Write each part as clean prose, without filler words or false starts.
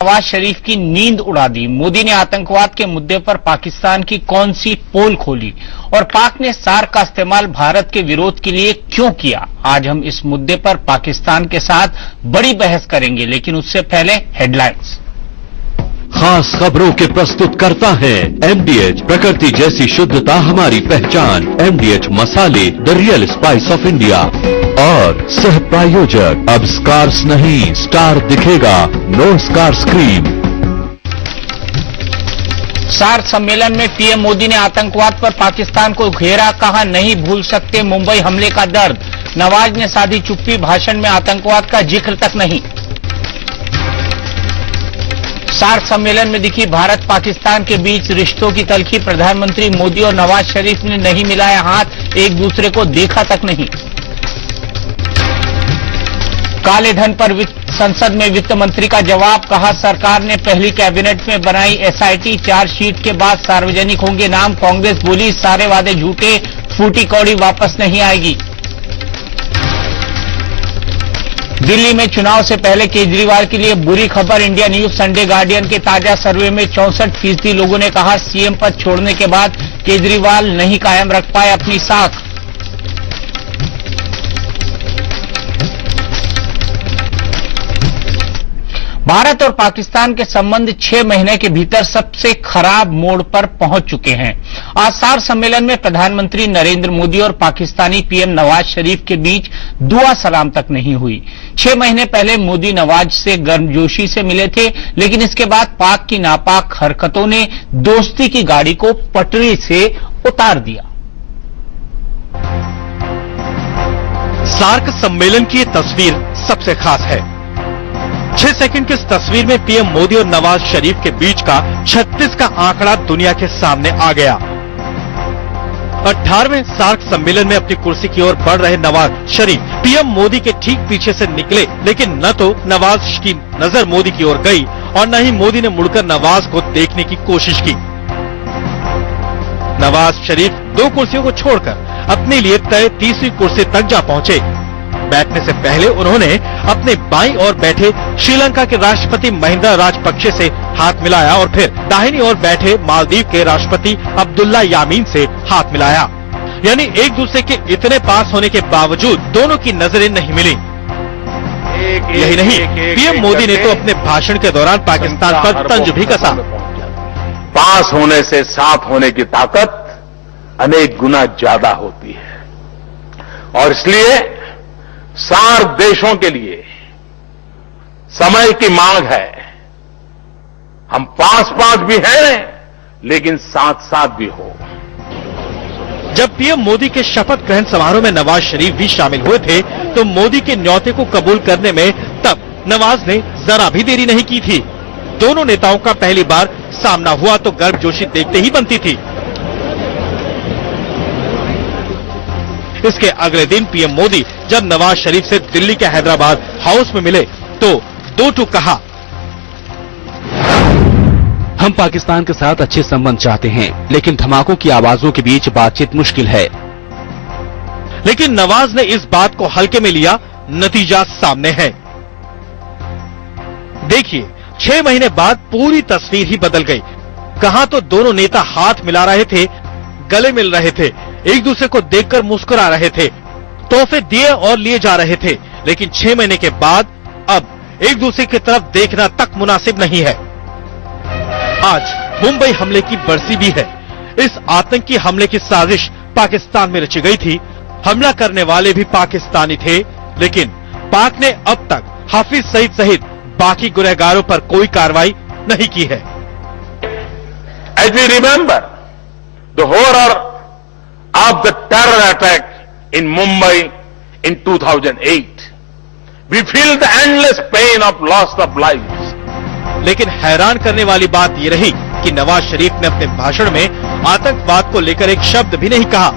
नवाज शरीफ की नींद उड़ा दी। मोदी ने आतंकवाद के मुद्दे पर पाकिस्तान की कौन सी पोल खोली और पाक ने सार्क का इस्तेमाल भारत के विरोध के लिए क्यों किया? आज हम इस मुद्दे पर पाकिस्तान के साथ बड़ी बहस करेंगे, लेकिन उससे पहले हेडलाइंस। खास खबरों के प्रस्तुत करता है MDH, प्रकृति जैसी शुद्धता हमारी पहचान। MDH मसाले, the real spice of India. और सह प्रायोजक, अब स्कार्स नहीं स्टार दिखेगा, नो स्कार्स क्रीम। सार्क सम्मेलन में पीएम मोदी ने आतंकवाद पर पाकिस्तान को घेरा, कहा नहीं भूल सकते मुंबई हमले का दर्द। नवाज ने साधी चुप्पी, भाषण में आतंकवाद का जिक्र तक नहीं। सार्क सम्मेलन में दिखी भारत पाकिस्तान के बीच रिश्तों की तलखी। प्रधानमंत्री मोदी और नवाज शरीफ ने नहीं मिलाया हाथ, एक दूसरे को देखा तक नहीं। काले धन पर संसद में वित्त मंत्री का जवाब, कहा सरकार ने पहली कैबिनेट में बनाई SIT, चार्जशीट के बाद सार्वजनिक होंगे नाम। कांग्रेस बोली सारे वादे झूठे, फूटी कौड़ी वापस नहीं आएगी। दिल्ली में चुनाव से पहले केजरीवाल के लिए बुरी खबर। इंडिया न्यूज संडे गार्डियन के ताजा सर्वे में 64% लोगों ने कहा सीएम पद छोड़ने के बाद केजरीवाल नहीं कायम रख पाए अपनी साख। भारत और पाकिस्तान के संबंध 6 महीने के भीतर सबसे खराब मोड़ पर पहुंच चुके हैं। आज सार्क सम्मेलन में प्रधानमंत्री नरेंद्र मोदी और पाकिस्तानी पीएम नवाज शरीफ के बीच दुआ सलाम तक नहीं हुई। 6 महीने पहले मोदी नवाज से गर्मजोशी से मिले थे, लेकिन इसके बाद पाक की नापाक हरकतों ने दोस्ती की गाड़ी को पटरी से उतार दिया। सार्क सम्मेलन की ये तस्वीर सबसे खास है। 6 सेकंड की इस तस्वीर में पीएम मोदी और नवाज शरीफ के बीच का 36 का आंकड़ा दुनिया के सामने आ गया। 18वें सार्क सम्मेलन में अपनी कुर्सी की ओर बढ़ रहे नवाज शरीफ पीएम मोदी के ठीक पीछे से निकले, लेकिन न तो नवाज की नजर मोदी की ओर गई और न ही मोदी ने मुड़कर नवाज को देखने की कोशिश की। नवाज शरीफ 2 कुर्सियों को छोड़कर अपने लिए तय तीसरी कुर्सी तक जा पहुंचे। बैठने से पहले उन्होंने अपने बाईं ओर बैठे श्रीलंका के राष्ट्रपति महिंदा राजपक्षे से हाथ मिलाया और फिर दाहिनी ओर बैठे मालदीव के राष्ट्रपति अब्दुल्ला यामीन से हाथ मिलाया। यानी एक दूसरे के इतने पास होने के बावजूद दोनों की नजरें नहीं मिली। यही नहीं, पीएम मोदी ने तो अपने भाषण के दौरान पाकिस्तान पर तंज भी कसा। पास होने से साथ होने की ताकत अनेक गुना ज्यादा होती है और इसलिए सार्क देशों के लिए समय की मांग है। हम पास भी हैं, लेकिन साथ भी हो। जब पीएम मोदी के शपथ ग्रहण समारोह में नवाज शरीफ भी शामिल हुए थे, तो मोदी के न्योते को कबूल करने में तब नवाज ने जरा भी देरी नहीं की थी। दोनों नेताओं का पहली बार सामना हुआ तो गर्मजोशी देखते ही बनती थी। इसके अगले दिन पीएम मोदी जब नवाज शरीफ से दिल्ली के हैदराबाद हाउस में मिले तो 2 टूक कहा, हम पाकिस्तान के साथ अच्छे संबंध चाहते हैं, लेकिन धमाकों की आवाजों के बीच बातचीत मुश्किल है। लेकिन नवाज ने इस बात को हल्के में लिया, नतीजा सामने है। देखिए, 6 महीने बाद पूरी तस्वीर ही बदल गई। कहां तो दोनों नेता हाथ मिला रहे थे, गले मिल रहे थे, एक दूसरे को देखकर मुस्कुरा रहे थे, तोहफे दिए और लिए जा रहे थे, लेकिन 6 महीने के बाद अब एक दूसरे की तरफ देखना तक मुनासिब नहीं है। आज मुंबई हमले की बरसी भी है। इस आतंकी हमले की साजिश पाकिस्तान में रची गई थी। हमला करने वाले भी पाकिस्तानी थे, लेकिन पाक ने अब तक हाफिज सईद सहित बाकी गुनहगारों पर कोई कार्रवाई नहीं की है। As we remember the horror of the terror attack in Mumbai in 2008, we feel the endless pain of loss of lives. लेकिन हैरान करने वाली बात ये रही कि नवाज शरीफ ने अपने भाषण में आतंकवाद को लेकर एक शब्द भी नहीं कहा।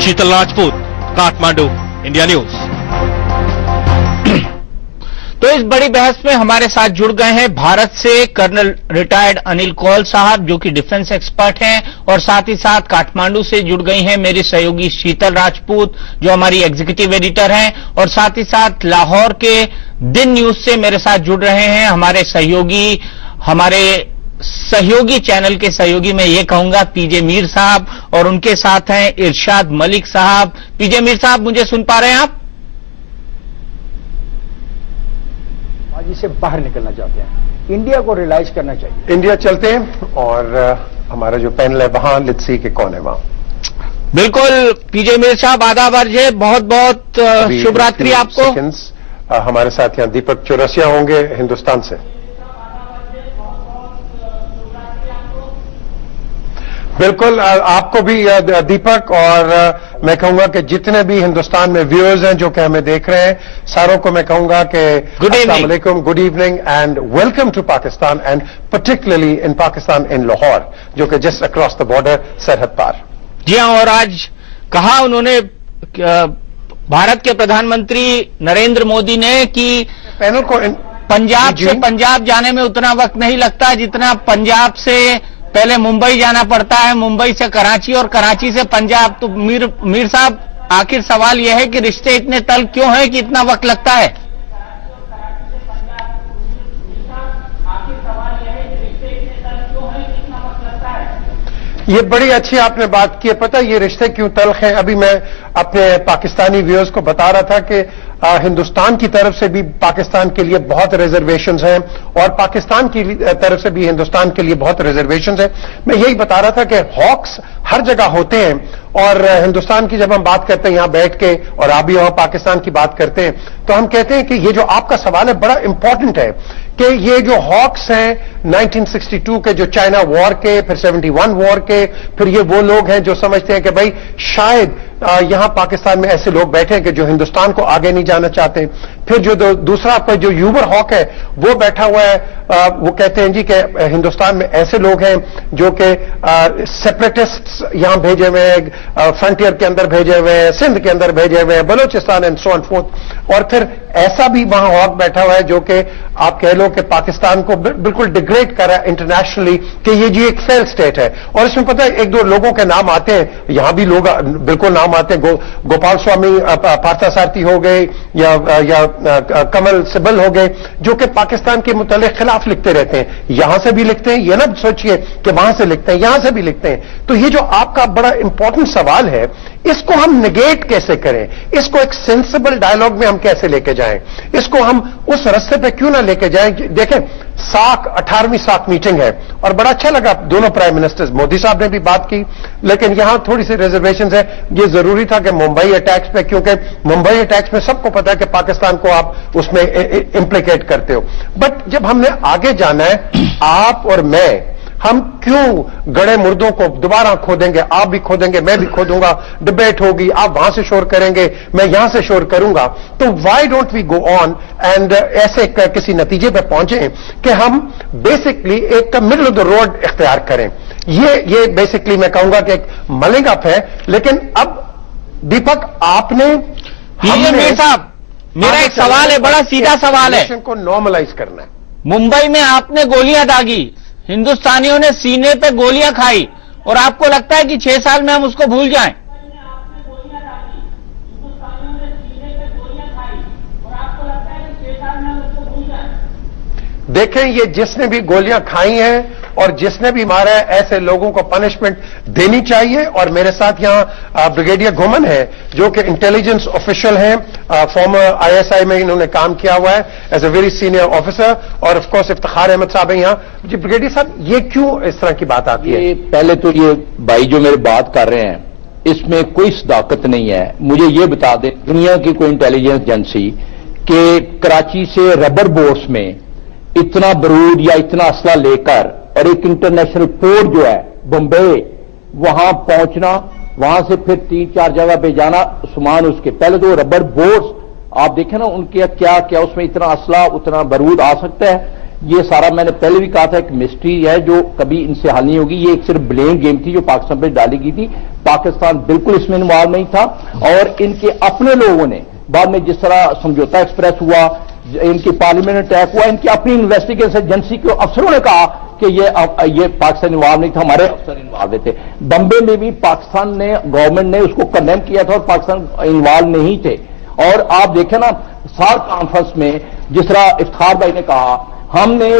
शीतल राजपूत, काठमांडू, इंडिया न्यूज। तो इस बड़ी बहस में हमारे साथ जुड़ गए हैं भारत से कर्नल रिटायर्ड अनिल कौल साहब, जो कि डिफेंस एक्सपर्ट हैं, और साथ ही साथ काठमांडू से जुड़ गई हैं मेरी सहयोगी शीतल राजपूत, जो हमारी एग्जीक्यूटिव एडिटर हैं, और साथ ही साथ लाहौर के दिन न्यूज से मेरे साथ जुड़ रहे हैं हमारे सहयोगी चैनल के सहयोगी मैं ये कहूंगा पीजे मीर साहब, और उनके साथ हैं इरशाद मलिक साहब। पीजे मीर साहब, मुझे सुन पा रहे हैं आप? बाजी से बाहर निकलना चाहते हैं, इंडिया को रियलाइज करना चाहिए। इंडिया चलते हैं और हमारा जो पैनल है वहां लेट्स सी के कौन है वहां। बिल्कुल पीजे मीर साहब, आदाब अर्ज है, बहुत बहुत शुभ रात्रि आपको। हमारे साथ यहाँ दीपक चौरसिया होंगे हिंदुस्तान से। बिल्कुल, आपको भी दीपक, और मैं कहूंगा कि जितने भी हिंदुस्तान में व्यूअर्स हैं जो कि हमें देख रहे हैं, सारों को मैं कहूंगा कि अस्सलाम वालेकुम, good evening and welcome to Pakistan and particularly in Pakistan in Lahore, जो कि जस्ट अक्रॉस द बॉर्डर, सरहद पार। जी हां, और आज कहा उन्होंने भारत के प्रधानमंत्री नरेंद्र मोदी ने कि पैनल को पंजाब से पंजाब जाने में उतना वक्त नहीं लगता जितना पंजाब से पहले मुंबई जाना पड़ता है, मुंबई से कराची और कराची से पंजाब। तो मीर साहब, आखिर सवाल यह है कि रिश्ते इतने तल्ख क्यों हैं कि इतना वक्त लगता है? ये बड़ी अच्छी आपने बात की है। पता है ये रिश्ते क्यों तल्ख हैं? अभी मैं अपने पाकिस्तानी व्यूअर्स को बता रहा था कि हिंदुस्तान की तरफ से भी पाकिस्तान के लिए बहुत रिजर्वेशंस हैं और पाकिस्तान की तरफ से भी हिंदुस्तान के लिए बहुत रिजर्वेशंस हैं। मैं यही बता रहा था कि हॉक्स हर जगह होते हैं और हिंदुस्तान की जब हम बात करते हैं यहां बैठ के, और आप भी वहां पाकिस्तान की बात करते हैं, तो हम कहते हैं कि ये जो आपका सवाल है बड़ा इंपॉर्टेंट है कि ये जो हॉक्स हैं 1962 के, जो चाइना वॉर के, फिर 71 वॉर के, फिर ये वो लोग हैं जो समझते हैं कि भाई शायद यहां पाकिस्तान में ऐसे लोग बैठे हैं कि जो हिंदुस्तान को आगे नहीं जाना चाहते। फिर जो दूसरा आपका जो यूबर हॉक है वो बैठा हुआ है, वो कहते हैं जी कि हिंदुस्तान में ऐसे लोग हैं जो कि सेपरेटिस्ट्स यहां भेजे हुए हैं, फ्रंटियर के अंदर भेजे हुए हैं, सिंध के अंदर भेजे हुए हैं, Balochistan and so and fourth. और फिर ऐसा भी वहां हॉक बैठा हुआ है जो कि आप कह लो कि पाकिस्तान को बिल्कुल डिग्रेड कर रहा है इंटरनेशनली कि ये जी एक फेल स्टेट है। और इसमें पता है एक दो लोगों के नाम आते हैं, यहां भी लोग बिल्कुल नाम आते हैं, गोपाल स्वामी पार्थसारथी हो गए या कमल सिब्बल हो गए, जो कि पाकिस्तान के मुतालिक खिलाफ लिखते रहते हैं। यहां से भी लिखते हैं, ये ना सोचिए कि वहां से लिखते हैं, यहां से भी लिखते हैं। तो ये जो आपका बड़ा इंपॉर्टेंट सवाल है, इसको हम निगेट कैसे करें, इसको एक सेंसिबल डायलॉग में हम कैसे लेके जाएं, इसको हम उस रास्ते पे क्यों ना लेके जाएं। देखें, 18वीं साख मीटिंग है और बड़ा अच्छा लगा, दोनों प्राइम मिनिस्टर्स, मोदी साहब ने भी बात की, लेकिन यहां थोड़ी सी रिजर्वेशन है। ये जरूरी था कि मुंबई अटैक्स पे, क्योंकि मुंबई अटैक्स में सबको पता है कि पाकिस्तान को आप उसमें इंप्लीकेट करते हो। बट जब हमने आगे जाना है, आप और मैं, हम क्यों गड़े मुर्दों को दोबारा खोदेंगे? आप भी खोदेंगे, मैं भी खोदूंगा, डिबेट होगी, आप वहां से शोर करेंगे, मैं यहां से शोर करूंगा। तो why don't we go on and ऐसे किसी नतीजे पे पहुंचे कि हम बेसिकली एक मिडल ऑफ द रोड इख्तियार करें। ये बेसिकली मैं कहूंगा कि एक मलिंग अप है। लेकिन अब दीपक, आपने मीर साहब, मेरा एक सवाल है, बड़ा सीधा सवाल है, को नॉर्मलाइज करना है। मुंबई में आपने गोलियां दागी, हिंदुस्तानियों ने सीने पे गोलियां खाई, और आपको लगता है कि 6 साल में हम उसको भूल जाएं? देखें, ये जिसने भी गोलियां खाई हैं और जिसने भी मारा है, ऐसे लोगों को पनिशमेंट देनी चाहिए। और मेरे साथ यहां ब्रिगेडियर घुमन है जो कि इंटेलिजेंस ऑफिशियल हैं, फॉर्मर ISI में इन्होंने काम किया हुआ है as a very senior officer, और ऑफ कोर्स इफ्तिखार अहमद साहब है यहां। जी ब्रिगेडियर साहब, ये क्यों इस तरह की बात आती है? पहले तो ये भाई जो मेरे बात कर रहे हैं, इसमें कोई सदाकत नहीं है। मुझे ये बता दें, दुनिया की कोई इंटेलिजेंस एजेंसी के कराची से रबर बोट्स में इतना बरूद या इतना असला लेकर और एक इंटरनेशनल पोर्ट जो है बम्बई, वहां पहुंचना, वहां से फिर 3-4 जगह पे जाना सामान, उसके पहले तो रबर बोट्स आप देखें ना, उनके क्या क्या उसमें इतना असला, उतना बरूद आ सकता है। ये सारा मैंने पहले भी कहा था एक मिस्ट्री है जो कभी इनसे हल नहीं होगी। ये एक सिर्फ ब्लेम गेम थी जो पाकिस्तान पर डाली गई थी। पाकिस्तान बिल्कुल इसमें इन्वॉल्व नहीं था, और इनके अपने लोगों ने बाद में जिस तरह समझौता एक्सप्रेस हुआ, इनकी पार्लियामेंट अटैक हुआ, इनकी अपनी इन्वेस्टिगेशन एजेंसी के अफसरों ने कहा कि ये पाकिस्तान इन्वॉल्व नहीं था, हमारे अफसर इन्वॉल्व थे। बम्बे में भी पाकिस्तान ने, गवर्नमेंट ने उसको कंडेम किया था और पाकिस्तान इन्वॉल्व नहीं थे। اور آپ دیکھیں نا سارک کانفرنس میں جس طرح افتخار بھائی نے کہا ہم نے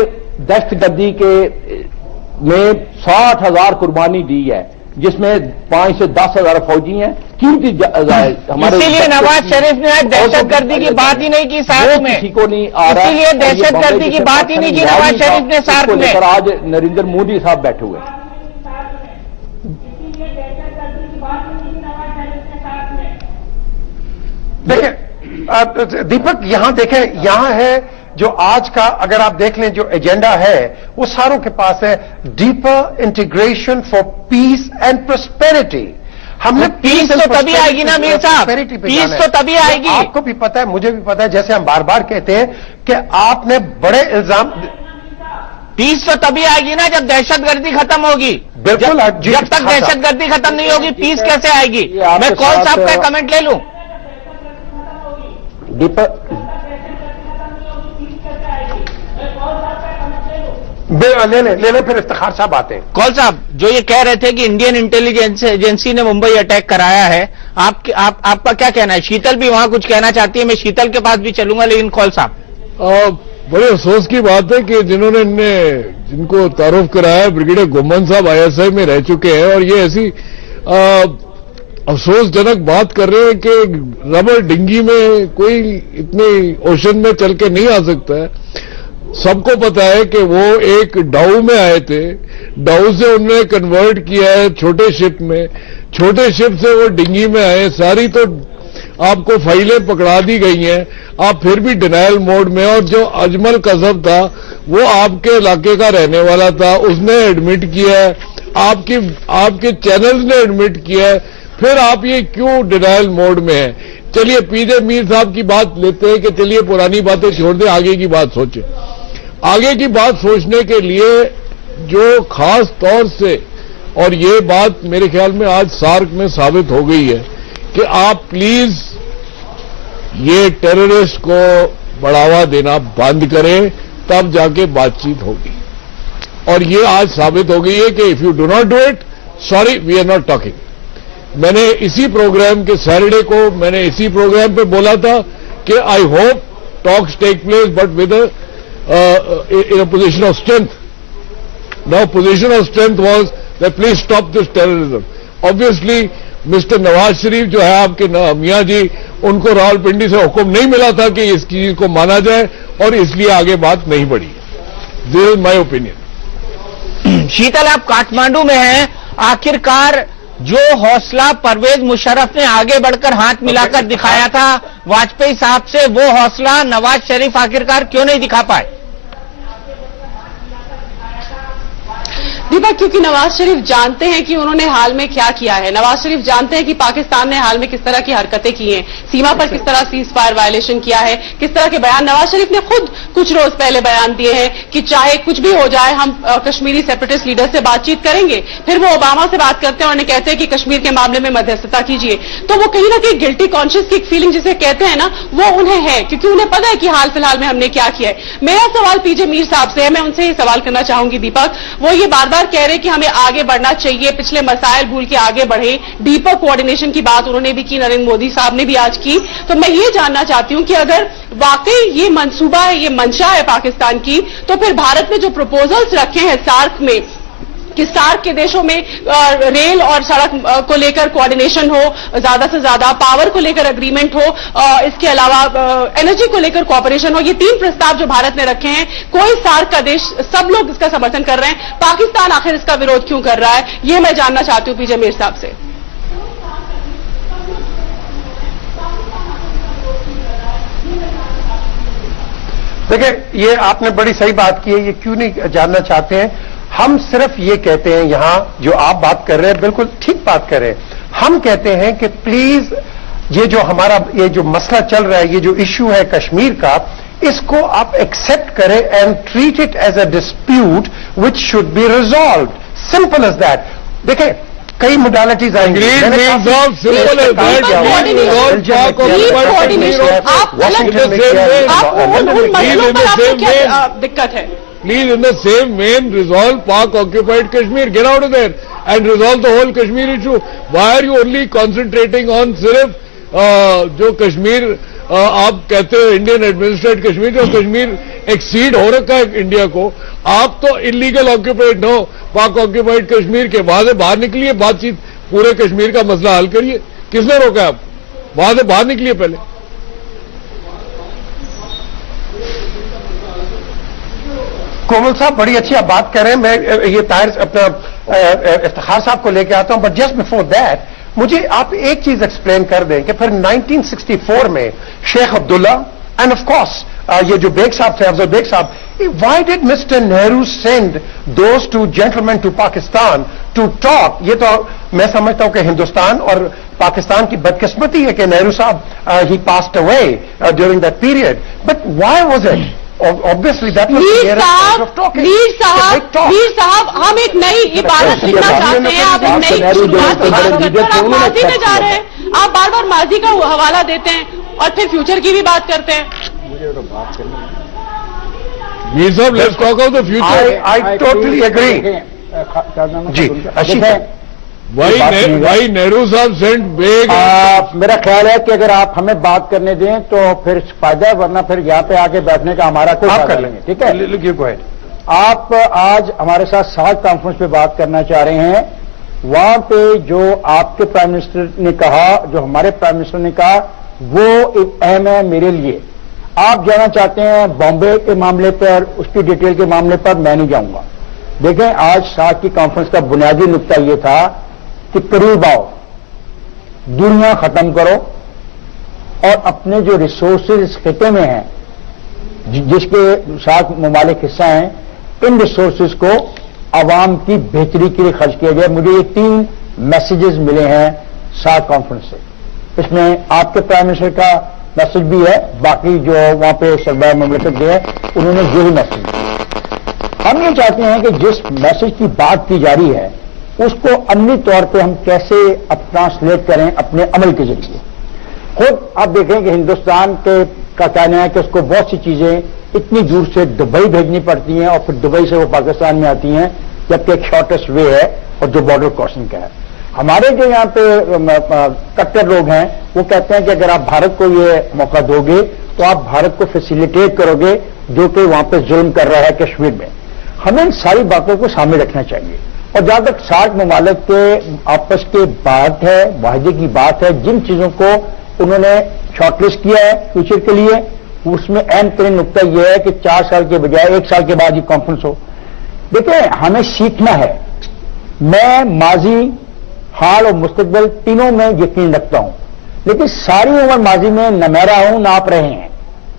دہشت گردی کے میں 60,000 قربانی دی ہے جس میں 5 سے 10,000 فوجی ہیں قیمتی ہمارے اسی لیے نواز شریف نے آج دہشت گردی کی بات ہی نہیں کی سارک میں کسی کو نہیں آ رہا اسی لیے دہشت گردی کی بات ہی نہیں کی نواز شریف نے سارک میں آج نریندر مودی صاحب بیٹھے ہوئے ہیں دیکھیں دیپک یہاں دیکھیں یہاں ہے جو آج کا اگر آپ دیکھ لیں جو ایجنڈا ہے وہ ساروں کے پاس ہے deeper integration for piece and prosperity. ہم نے پیس تو تبھی آئے گی نا میر صاحب, پیس تو تبھی آئے گی. آپ کو بھی پتا ہے مجھے بھی پتا ہے جیسے ہم بار بار کہتے ہیں کہ آپ نے بڑے الزام. پیس تو تبھی آئے گی نا جب دہشت گردی ختم ہوگی. بالکل جب تک دہشت گردی ختم نہیں ہوگی پیس کیسے آئے گی. میں کون صاحب کا کمنٹ لے لوں. لے لیں پھر افتخار صاحب آتے ہیں. کال صاحب جو یہ کہہ رہے تھے کہ انڈین انٹیلیجنس ایجنسی نے ممبئی اٹیک کرایا ہے, آپ کا کیا کہنا ہے؟ شیتل بھی وہاں کچھ کہنا چاہتی ہے, میں شیتل کے پاس بھی چلوں گا, لیکن کال صاحب بڑے افسوس کی بات ہے کہ جنہوں نے جن کو تعارف کرایا بریگیڈیئر گھمن صاحب ISI میں رہ چکے ہیں اور یہ ایسی افسوس جنک بات کر رہے ہیں کہ ربڑ ڈنگی میں کوئی اتنے اوشن میں چل کے نہیں آ سکتا ہے. سب کو پتا ہے کہ وہ ایک ڈاؤ میں آئے تھے, ڈاؤ سے انہوں نے کنورٹ کیا ہے چھوٹے شپ میں, چھوٹے شپ سے وہ ڈنگی میں آئے. ساری تو آپ کو فائلیں پکڑا دی گئی ہیں, آپ پھر بھی ڈینائل موڈ میں. اور جو اجمل قذب تھا وہ آپ کے علاقے کا رہنے والا تھا, اس نے ایڈمٹ کیا ہے, آپ کے چینلز نے ایڈمٹ کیا ہے, پھر آپ یہ کیوں ڈینائل موڈ میں ہیں؟ چلیے پی جے میر صاحب کی بات لیتے ہیں کہ چلیے پرانی باتیں چھوڑ دیں, آگے کی بات سوچیں. آگے کی بات سوچنے کے لیے جو خاص طور سے, اور یہ بات میرے خیال میں آج سارک میں ثابت ہو گئی ہے کہ آپ پلیز یہ ٹیررسٹ کو بڑھاوا دینا بند کریں, تب جا کے بات چیت ہوگی. اور یہ آج ثابت ہو گئی ہے کہ if you do not do it, sorry we are not talking. میں نے اسی پروگرام کے سیٹرڈے کو میں نے اسی پروگرام پہ بولا تھا کہ I hope talks take place but with in a position of strength. Now position of strength was that please stop this terrorism. Obviously Mr. Nawaz Sharif جو ہے آپ کے میاں جی, ان کو راولپنڈی سے حکم نہیں ملا تھا کہ اس چیز کو مانا جائے اور اس لیے آگے بات نہیں بڑھی. This is my opinion. Sheetal آپ کاٹمانڈو میں ہیں, آخرکار جو حوصلہ پرویز مشرف نے آگے بڑھ کر ہاتھ ملا کر دکھایا تھا واجپئی صاحب سے, وہ حوصلہ نواز شریف آخرکار کیوں نہیں دکھا پائے؟ دیپک کیونکہ نواز شریف جانتے ہیں کہ انہوں نے حال میں کیا کیا ہے. نواز شریف جانتے ہیں کہ پاکستان نے حال میں کس طرح کی حرکتیں کی ہیں, سیما پر کس طرح سیز فائر وائلیشن کیا ہے, کس طرح کے بیان نواز شریف نے خود کچھ روز پہلے بیان دیے ہیں کہ چاہے کچھ بھی ہو جائے ہم کشمیری سیپریٹسٹ لیڈر سے بات چیت کریں گے. پھر وہ اوباما سے بات کرتے ہیں اور انہیں کہتے ہیں کہ کشمیر کے معاملے میں مدھیستتا کیجیے. تو وہ کہیں نہ کہیں گلٹی کانشیس کی ایک فیلنگ جسے کہتے ہیں نا, وہ انہیں ہے کیونکہ انہیں پتا ہے کہ حال فی الحال میں ہم نے کیا کیا ہے. میرا سوال پی جے میر صاحب سے ہے, میں ان سے یہ سوال کرنا چاہوں گی دیپک. وہ یہ بار بار کہہ رہے کہ ہمیں آگے بڑھنا چاہیے, پچھلے مسائل بھول کے آگے بڑھیں, ڈیپر کوآرڈینیشن کی بات انہوں نے بھی کی, نریندر مودی صاحب نے بھی آج کی. تو میں یہ جاننا چاہتی ہوں کہ اگر واقعی یہ منصوبہ ہے, یہ منشا ہے پاکستان کی, تو پھر بھارت نے جو پروپوزلز رکھے ہیں سارک میں کہ سارک کے دیشوں میں ریل اور سڑک کو لے کر کوآرڈینیشن ہو, زیادہ سے زیادہ پاور کو لے کر اگریمنٹ ہو, اس کے علاوہ انرجی کو لے کر کوآپریشن ہو, یہ 3 پرستاو جو بھارت نے رکھے ہیں, کوئی سارک کا دیش, سب لوگ اس کا سمرتھن کر رہے ہیں, پاکستان آخر اس کا وروଧ کیوں کر رہا ہے, یہ میں جاننا چاہتی ہوں پی جے میر صاحب سے. دیکھیں یہ آپ نے بڑی صحیح بات کی ہے, یہ کیوں نہیں جاننا چاہتے ہیں. ہم صرف یہ کہتے ہیں یہاں جو آپ بات کر رہے ہیں بالکل ٹھیک بات کر رہے ہیں. ہم کہتے ہیں کہ پلیز یہ جو ہمارا یہ جو مسئلہ چل رہا ہے, یہ جو ایشو ہے کشمیر کا, اس کو آپ ایکسپٹ کریں and treat it as a dispute which should be resolved, simple as that. دیکھیں کئی موڈالٹیز آئیں گی. دقت ہے. Please, in the same vein, resolve Pak-occupied Kashmir. Get out of there and resolve the whole Kashmir issue. Why are you only concentrating on صرف जो कश्मीर आप कहते हो इंडियन एडमिनिस्ट्रेटेड कश्मीर, जो कश्मीर एक्सीड हो रखा है इंडिया को, आप तो इलीगल ऑक्यूपाइड हो पाक ऑक्यूपाइड कश्मीर के, वहां से बाहर निकलिए, बातचीत पूरे कश्मीर का मसला हल करिए। किसने रोका आप? वहां से बाहर निकलिए पहले। कोमल साहब बड़ी अच्छी आप बात कर रहे हैं, मैं ये ताहिर अपना इफ्तिखार साहब को लेके आता हूं, बट जस्ट बिफोर दैट मुझे आप एक चीज एक्सप्लेन कर दें कि फिर 1964 में Sheikh Abdullah and of course ये जो बेग साहब थे, अफजल बेग साहब, why did mister Nehru send those two gentleman to Pakistan to talk? ये तो मैं समझता हूं कि हिंदुस्तान और पाकिस्तान की बदकिस्मती है कि नेहरू साहब ही passed away during that period, but why was it? Obviously, that was the era of talking. Veer साहब, हम एक नई इबारत सीखना चाहते हैं, आप एक नई शुरुआत की बात करते हैं, आप माजी में जा रहे हैं, आप बार बार माजी का हवाला देते हैं और फिर फ्यूचर की भी बात करते हैं। मीर साहब, let's talk of the future. I totally agree. जी, आशीष है। भाई नेहरू साहब सेंट बेग। मेरा ख्याल है कि अगर आप हमें बात करने दें तो फिर फायदा है, वरना फिर यहाँ पे आके बैठने का हमारा कोई फायदा नहीं है। ठीक है, आप आज हमारे साथ सार्क कॉन्फ्रेंस पे बात करना चाह रहे हैं। वहां पे जो आपके प्राइम मिनिस्टर ने कहा, जो हमारे प्राइम मिनिस्टर ने कहा, वो एक अहम है मेरे लिए। आप जाना चाहते हैं बॉम्बे के मामले पर, उसकी डिटेल के मामले पर मैं नहीं जाऊंगा। देखें, आज सार्क की कॉन्फ्रेंस का बुनियादी नुकता यह था कि करीब आओ, दुनिया खत्म करो और अपने जो रिसोर्सेज इस खिते में हैं, जिसके साथ ममालिक हिस्सा हैं, इन रिसोर्सेज को आवाम की बेहतरी के लिए खर्च किया जाए। मुझे ये 3 मैसेजेस मिले हैं सार्क कॉन्फ्रेंस से। इसमें आपके प्राइम मिनिस्टर का मैसेज भी है, बाकी जो वहां पे सरबराह ममलकत गए उन्होंने यही मैसेज दिया। हम ये चाहते हैं कि जिस मैसेज की बात की जा रही है उसको अमली तौर पे हम कैसे अब ट्रांसलेट करें अपने अमल के जरिए। खुद आप देखें कि हिंदुस्तान का कहना है कि उसको बहुत सी चीजें इतनी दूर से दुबई भेजनी पड़ती हैं और फिर दुबई से वो पाकिस्तान में आती हैं, जबकि एक शॉर्टेस्ट वे है और जो बॉर्डर क्रॉसिंग का है। हमारे जो यहाँ पे कट्टर लोग हैं वो कहते हैं कि अगर आप भारत को ये मौका दोगे तो आप भारत को फैसिलिटेट करोगे जो कि वहां पे जुल्म कर रहा है कश्मीर में। हमें इन सारी बातों को सामने रखना चाहिए। और जहां तक सार्क ममालिक के आपस के बात है, वाहिदे की बात है, जिन चीजों को उन्होंने शॉर्टलिस्ट किया है फ्यूचर के लिए, उसमें अहम तरीन नुकता यह है कि 4 साल के बजाय 1 साल के बाद ये कॉन्फ्रेंस हो। देखिए, हमें सीखना है। मैं माजी, हाल और मुस्तकबिल तीनों में यकीन रखता हूं, लेकिन सारी उम्र माजी में नमेरा हूं, नाप रहे हैं।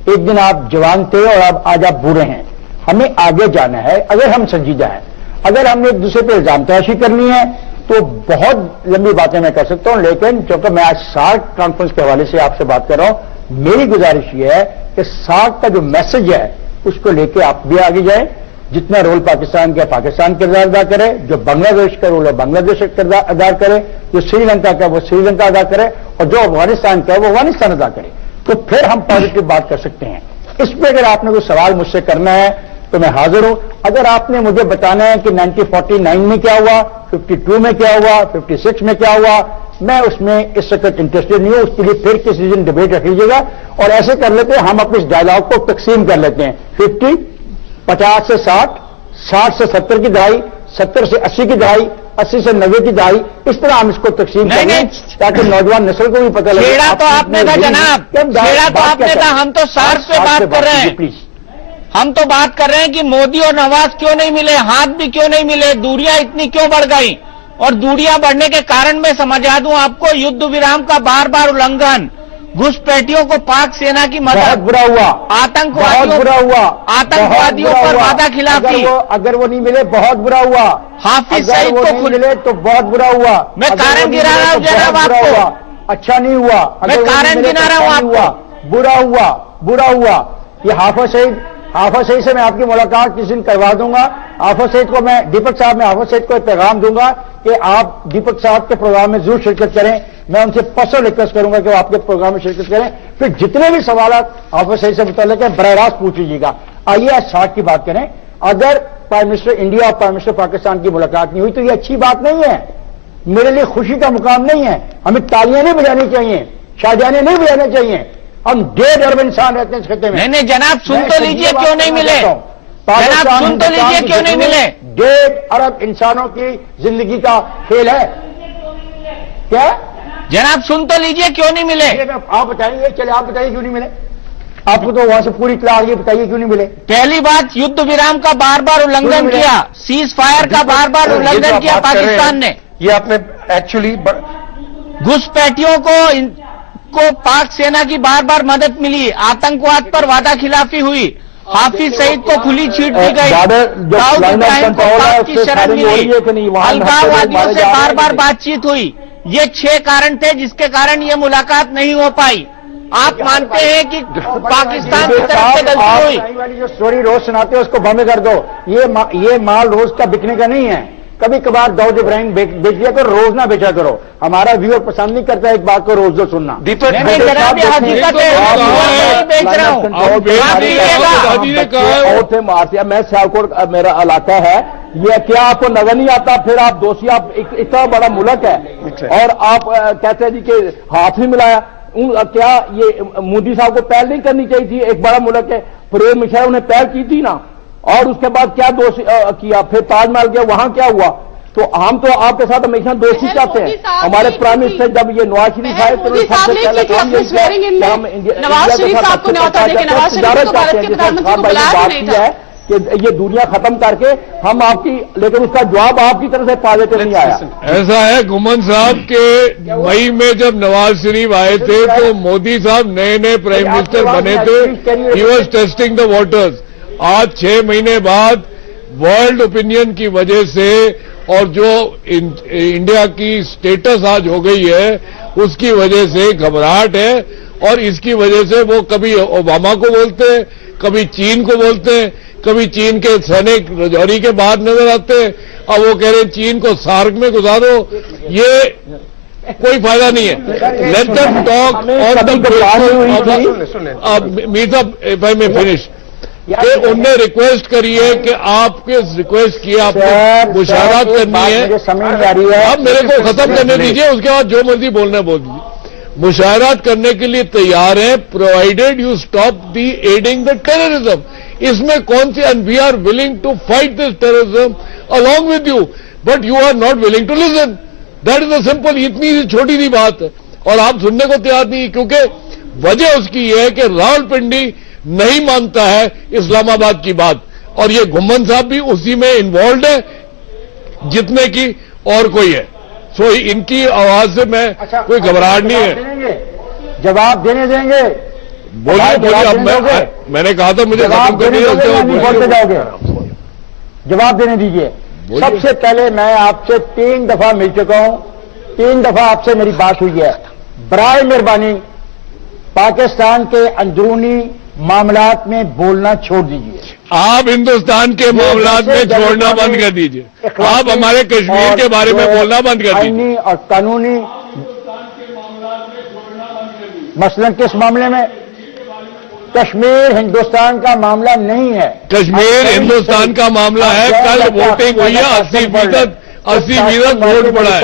एक दिन आप जवान थे और अब आज आप बूढ़े हैं। हमें आगे जाना है अगर हम संजीदा हैं। अगर हमने एक दूसरे पर इल्जाम तराशी करनी है तो बहुत लंबी बातें मैं कर सकता हूं, लेकिन चूंकि मैं आज सार्क कॉन्फ्रेंस के हवाले से आपसे बात कर रहा हूं, मेरी गुजारिश यह है कि सार्क का जो मैसेज है उसको लेकर आप भी आगे जाएं। जितना रोल पाकिस्तान का पाकिस्तान किरदार अदा करे, जो बांग्लादेश का रोल है बांग्लादेश किरदार अदा करे, जो श्रीलंका का वो श्रीलंका अदा करे और जो अफगानिस्तान का है वो अफगानिस्तान अदा करे, तो फिर हम पॉजिटिव बात कर सकते हैं। इस पर अगर आपने कोई सवाल मुझसे करना है तो मैं हाजिर हूं। अगर आपने मुझे बताना है कि 1949 में क्या हुआ, 52 में क्या हुआ, 56 में क्या हुआ, मैं उसमें इस वक्त इंटरेस्टेड नहीं हूं। उसके लिए फिर किसी दिन डिबेट रख लीजिएगा और ऐसे कर लेते हैं, हम अपने इस डायलॉग को तकसीम कर लेते हैं 50, 50 से 60, 60 से 70 की दहाई, 70 से 80 की दहाई, 80 से 90 की दहाई, इस तरह हम इसको तकसीम करें ताकि नौजवान नस्ल को भी पता लगे। छेड़ा तो आपने था जनाब, छेड़ा तो आपने था। हम तो सार्क पे बात कर रहे हैं, प्लीज। हम तो बात कर रहे हैं कि मोदी और नवाज क्यों नहीं मिले, हाथ भी क्यों नहीं मिले, दूरियां इतनी क्यों बढ़ गई, और दूरियां बढ़ने के कारण मैं समझा दूं आपको, युद्ध विराम का बार बार उल्लंघन, घुसपैठियों को पाक सेना की मदद, बहुत बुरा हुआ, आतंकवादियों बुरा हुआ, आतंकवादियों पर वादा खिलाफी, अगर वो नहीं मिले बहुत बुरा हुआ। हाफिज सईद को नहीं मिले तो बहुत बुरा हुआ। मैं कारण गिरा रहा हूं जनाब आपको, अच्छा नहीं हुआ। मैं कारण गिरा रहा हूं आपको, बुरा हुआ, बुरा हुआ। ये हाफिज सईद से मैं आपकी मुलाकात किसी दिन करवा दूंगा। हाफिज सईद को मैं, दीपक साहब, मैं हाफिज सईद को एक पैगाम दूंगा कि आप दीपक साहब के प्रोग्राम में जरूर शिरकत करें। मैं उनसे पर्सनल रिक्वेस्ट करूंगा कि वो आपके प्रोग्राम में शिरकत करें। फिर जितने भी सवाल हाफिज सईद से मुताल्लिक है बराह रास्त पूछ लीजिएगा। आइए आज सार्क की बात करें। अगर प्राइम मिनिस्टर इंडिया और प्राइम मिनिस्टर पाकिस्तान की मुलाकात नहीं हुई तो ये अच्छी बात नहीं है, मेरे लिए खुशी का मुकाम नहीं है। हमें तालियां नहीं बजानी चाहिए, शाहजहानी नहीं बजाने चाहिए। हम 1.5 अरब इंसान रहते हैं इस खत्ते में। नहीं नहीं जनाब, सुन मैं तो सच्ची लीजिए, बात क्यों नहीं करना मिले? चाहता हूं। जनाब पाकिस्तान, सुन तो लीजिए, हिंदुस्तान क्यों नहीं की मिले? 1.5 अरब इंसानों की जिंदगी का खेल है क्या? जनाब सुन तो लीजिए, क्यों नहीं मिले? आप बताइए, चले आप बताइए क्यों नहीं मिले? आपको तो वहां से पूरी इत्तला आ गई, बताइए क्यों नहीं मिले? पहली बात, युद्ध विराम का बार बार उल्लंघन किया, सीज फायर का बार बार उल्लंघन किया पाकिस्तान ने। ये आपने एक्चुअली घुसपैठियों को पाक सेना की बार बार मदद मिली, आतंकवाद पर वादा खिलाफी हुई, हाफिज सईद को खुली छीट दी गई, दाऊद इब्राहिम को पाक की शरण मिली, अलगाववादियों से बार बार बातचीत हुई। ये 6 कारण थे जिसके कारण ये मुलाकात नहीं हो पाई। आप मानते हैं कि पाकिस्तान की तरफ से गलती हुई? वाली जो स्टोरी रोज सुनाते हो उसको बंद कर दो। ये माल रोज का बिकने का नहीं है। कभी कभार दाऊद इब्राहिम बेच दिया करो, रोज ना बेचा करो। हमारा व्यूअर पसंद नहीं करता एक बात को रोज जो सुनना। दीपक नहीं जनाब, ये हकीकत है, मैं बेच रहा हूँ। और थे मारसिया, मैं सियालकोट मेरा इलाका है, ये क्या आपको नजर नहीं आता? फिर आप दोषी, आप इतना बड़ा मुल्क है और आप कहते हैं जी कि हाथ नहीं मिलाया। क्या ये मोदी साहब को पहल नहीं करनी चाहिए थी? एक बड़ा मुल्क है, परवेज मुशर्रफ ने पहल की थी ना, और उसके बाद क्या दोष किया? फिर ताजमहल गया, वहां क्या हुआ? तो हम तो आपके साथ हमेशा दोस्ती चाहते हैं। हमारे प्राइम मिनिस्टर जब ये नवाज शरीफ आए तो सबसे पहले काम यही किया कि हम नवाज शरीफ साहब को न्योता देके नवाज शरीफ को भारत के प्रधानमंत्री को बुलाया नहीं था कि ये दुनिया खत्म करके हम आपकी, लेकिन उसका जवाब आपकी तरफ से पॉजिटिव नहीं आया। ऐसा है गुमन साहब के मई में जब नवाज शरीफ आए थे तो मोदी साहब नए नए प्राइम मिनिस्टर बने थे, he was testing the waters. आज 6 महीने बाद वर्ल्ड ओपिनियन की वजह से और जो इंडिया की स्टेटस आज हो गई है उसकी वजह से घबराहट है, और इसकी वजह से वो कभी ओबामा को बोलते हैं, कभी चीन को बोलते हैं, कभी चीन के सैनिक रजौरी के बाहर नजर आते हैं, अब वो कह रहे हैं चीन को सार्क में घुसा दो। ये कोई फायदा नहीं है। लेट देम टॉक और मीर साहब, इफ आई मे फिनिश, कि उनने रिक्वेस्ट करी है कि आपके रिक्वेस्ट किए, आपको मुशावरत करनी है। अब मेरे को खत्म करने दीजिए, उसके बाद जो मर्जी बोलना है बोल दीजिए। मुशावरत करने के लिए तैयार है, provided you stop the aiding the terrorism. इसमें कौन सी, and we are willing to fight this terrorism along with you, but you are not willing to listen. That is a simple, इतनी छोटी सी बात है, और आप सुनने को तैयार नहीं, क्योंकि वजह उसकी है कि रावलपिंडी नहीं मानता है इस्लामाबाद की बात, और ये घुम्मन साहब भी उसी में इन्वॉल्व है जितने की और कोई है। सो इनकी आवाज से मैं कोई घबराहट नहीं है। जवाब देने देंगे, बोलिए बोलिए। अब मैंने कहा था मुझे खत्म करनी है, बोलते जाओगे। जवाब देने दीजिए। सबसे पहले मैं आपसे 3 दफा मिल चुका हूं, 3 दफा आपसे मेरी बात हुई है। बराए मेहरबानी पाकिस्तान के अंदरूनी मामलात में बोलना छोड़ दीजिए। आप हिंदुस्तान के मामलात में छोड़ना बंद कर दीजिए, आप हमारे कश्मीर के बारे में बोलना बंद कर दीजिए। आईनी और कानूनी मसलन किस मामले में? कश्मीर हिंदुस्तान का मामला नहीं है। कश्मीर हिंदुस्तान का मामला है। कल वोटिंग हुई है, 80% वोट पड़ा है।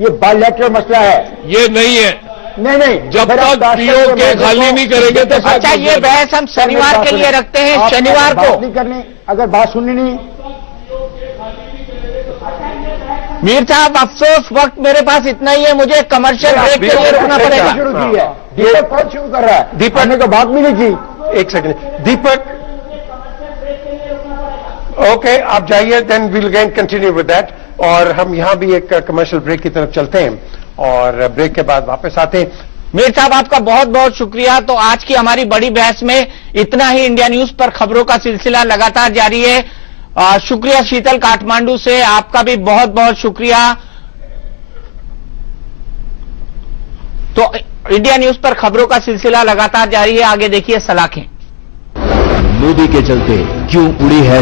ये बायलैटरल मसला है, ये नहीं है। नहीं जब तक पीओके खाली नहीं करेंगे तो अच्छा, ये बहस हम शनिवार के लिए रखते हैं, शनिवार को। नहीं करनी, अगर बात सुननी नहीं। मीर साहब, अफसोस वक्त मेरे पास इतना ही है, मुझे कमर्शियल ब्रेक के लिए रुकना पड़ेगा। शुरू की है, दीपक कौन शुरू कर रहा है? दीपक ने तो बात भी नहीं की। एक सेकंड, दीपक, ओके आप जाइए, then will again continue with that. और हम यहां भी एक कमर्शियल ब्रेक की तरफ चलते हैं और ब्रेक के बाद वापस आते हैं। मीर साहब, आपका बहुत बहुत शुक्रिया। तो आज की हमारी बड़ी बहस में इतना ही। इंडिया न्यूज पर खबरों का सिलसिला लगातार जारी है। शुक्रिया शीतल काठमांडू से, आपका भी बहुत बहुत शुक्रिया। तो इंडिया न्यूज पर खबरों का सिलसिला लगातार जारी है, आगे देखिए सलाखें। मोदी के चलते क्यों उड़ी है